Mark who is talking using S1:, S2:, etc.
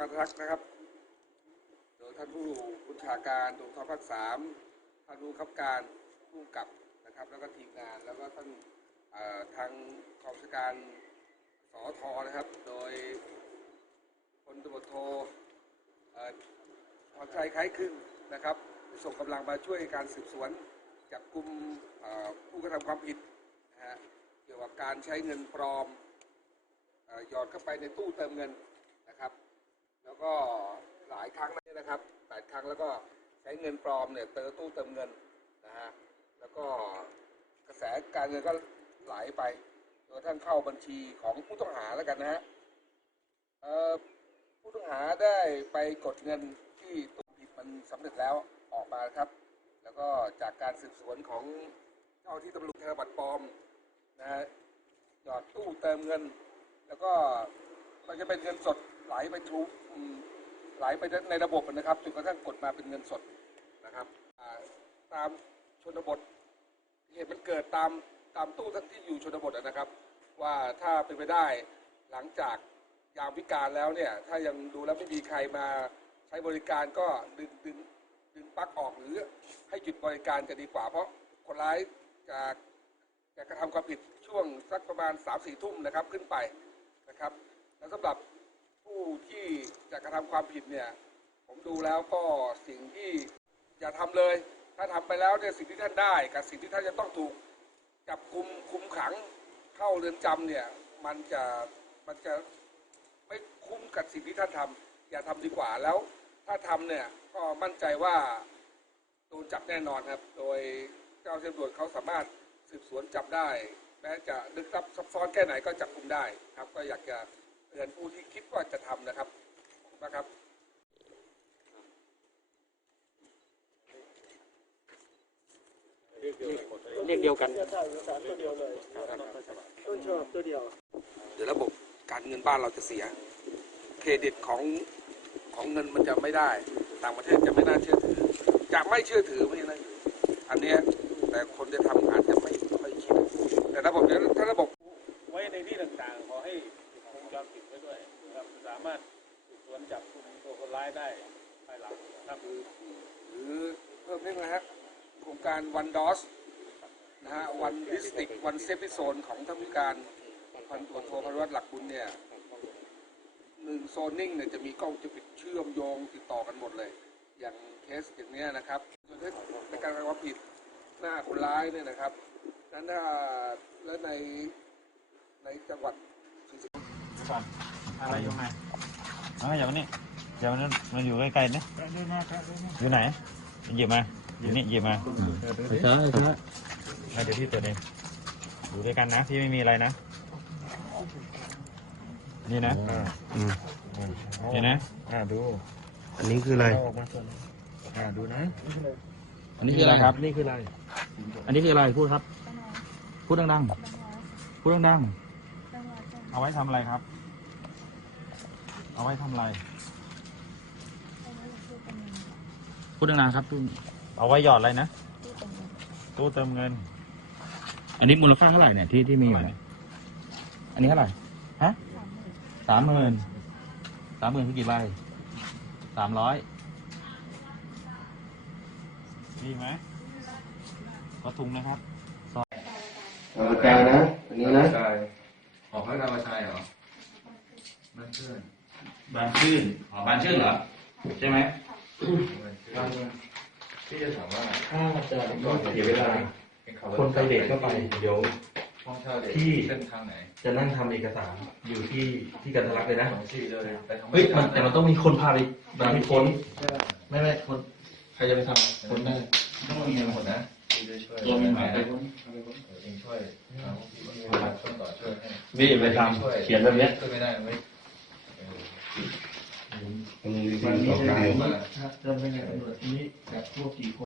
S1: กันะครับ โดยท่านผู้บัญชาการตรงทัพภาคสามท่านผู้บังคับการผู้กับนะครับ แล้วก็ทีมงานแล้วก็ท่านทางกองบัญชาการสอทนะครับ โดยพลตำรวจโทเอ่อพรชัยคล้ายครึ่งนะครับส่งกำลังมาช่วยการสืบสวนจับกลุ่มผู้กระทำความผิดนะฮะเกี่ยวกับการใช้เงินปลอมเอ่อหยอดเข้าไปในตู้เติมเงินนะครับ แล้วก็หลายครั้งเลยนะครับหลายครั้งแล้วก็ใช้เงินปลอมเนี่ยเติมตู้เติมเงินนะฮะแล้วก็กระแสการเงินก็ไหลไปจนทั่งเข้าบัญชีของผู้ต้องหาแล้วกันนะฮะผู้ต้องหาได้ไปกดเงินที่ตู้ผิดมันสำเร็จแล้วออกมาครับ แล้วก็จากการสืบสวนของเจ้าที่ตำรวจธนบัตรปลอมนะฮะหยอดตู้เติมเงิน แล้วก็มันจะเป็นเงินสดไหลไปทุก ไหลไปในระบบนะครับจนกระทั่งกดมาเป็นเงินสดนะครับตามชนบทเหตุมันเกิดตามตามตู้ที่อยู่ชนบทนะครับ ว่าถ้าเป็นไปได้หลังจากยามวิการแล้วเนี่ยถ้ายังดูแล้วไม่มีใครมาใช้บริการก็ดึงดึงดึงปลั๊กออกหรือให้หยุดบริการจะดีกว่า เพราะคนร้ายจะจะกระทำความผิดช่วงสักประมาณ3ามสี่ทุ่มนะครับขึ้นไปนะครับ แล้วสำหรับ ผู้ที่จะกระทำความผิดเนี่ย ผมดูแล้วก็สิ่งที่อย่าทำเลย ถ้าทำไปแล้วเนี่ยสิ่งที่ท่านได้ กับสิ่งที่ท่านจะต้องถูกจับคุมคุมขังเข้าเรือนจำเนี่ย มันจะมันจะไม่คุ้มกับสิ่งที่ท่านทำอย่าทำดีกว่าแล้ว ถ้าทำเนี่ยก็มั่นใจว่าโดนจับแน่นอนครับ โดยเจ้าตำรวจเขาสามารถสืบสวนจับได้แม้จะลึกลับซับซ้อนแค่ไหนก็จับกุมได้ครับก็อยากจะ ตือนผู้ที่คิดว่าจะทำนะครับขอบคุณมากครับ
S2: เรียกเดียวกัน
S1: เดี๋ยวระบบการเงินบ้านเราจะเสีย เครดิตของของเงินมันจะไม่ได้ ต่างประเทศจะไม่น่าเชื่อถือ จะไม่เชื่อถือไม่นะอันเนี้ยแต่คนจะทำอาจจะไม่ค่อยคิด แต่ระบบเนี้ยถ้าระบบ
S3: ไว้ในที่ต่างๆขอให้วงจ รปิดไว้ด้วยนะครับสามารถสืบสวนจับกลุ่มตัวคนร้ายได้ภายหลังนะครับ
S1: หรือเพิ่มนิดนะฮะโครงการวันดอสนะฮะวันดิสติกวันเซฟิโซนของท่านผู้การพันตรวจโทพนวัตหลักบุญเนี่ยหนึ่งโซนนิ่งเนี่ยจะมีกล้องจะปิดเชื่อมโยงติดต่อกันหมดเลย อย่างเคสอย่างเนี้ยนะครับในการกระทำความผิดหน้าคนร้ายเนี่ยนะครับนั้นถ้าและในในจังหวัด
S2: อะไรอยู่ไหนอ่าอย่างนี้อย่างนั้นมันอยู่ใกล้ๆนะอยู่ไหนหยิบมาอยู่นี่หยิบมา
S4: ช้าช้า
S2: แล้วเดี๋ยวพี่เปิดเองอยู่ด้วยกันนะพี่ไม่มีอะไรนะนี่นะ
S4: อืม
S2: เห็นนะ
S3: อ่าดู
S4: อันนี้คืออะไร
S3: ออกมาส่วนอ่าดูนะ
S4: อันนี้คืออะไรครับ
S3: นี่คืออะไร
S4: อันนี้คืออะไรพูดครับ พูดดังๆพูดดัง
S2: เอาไว้ทำอะไรครับ เอาไว้ทำอะไร
S4: ๆพูดดังๆครับพูด
S2: เอาไว้หยอดอะไรนะ ตู้เติมเงิน
S4: อันนี้มูลค่าเท่าไหร่เนี่ยที่ที่มีอยู่เนี่ยอันนี้เท่าไหร่ฮะสามหมื่นสามหมื่นคือกี่ใบสามร้อย
S2: ดีไหมขอถุงนะครับ
S5: ธรรมกายนะ อันนี้นะ
S4: ออกพระธรรมชายเหรอบ้านชื่น บ้านชื่นอ๋อบ้านชื่นเหรอ ใช่ไหม
S5: ที่จะถามว่า
S6: ถ้าจะเสียเวลา คนไปเด็กก็ไป เดี๋ยว
S5: ห้องเช่าเด็ก
S6: ที่
S5: เส้นทางไหน
S6: จะนั่งทำเอกสารอยู่ที่ที่กันทะลักเลยนะ
S5: สองสี่เลยไปทำ
S6: เฮ้ยมันแต่มันต้องมีคนพาไปบางคน
S5: ใช่ไหม
S6: ไม่ไม่คน ใครจะไปทำคนได้
S5: ต้องมีหมดนะที่จะช่วย
S6: ตัวมีหมายได้
S5: เออเองช่วยทางที่ช่วยต่อช่วยให้
S6: นี่ไปทำเขียนแบบเนี้ย
S5: ช่วยไม่ได้ไม่เออ
S6: วันนี้จะมาจะไปไหนตำรวจนี้จับพวกกี่คน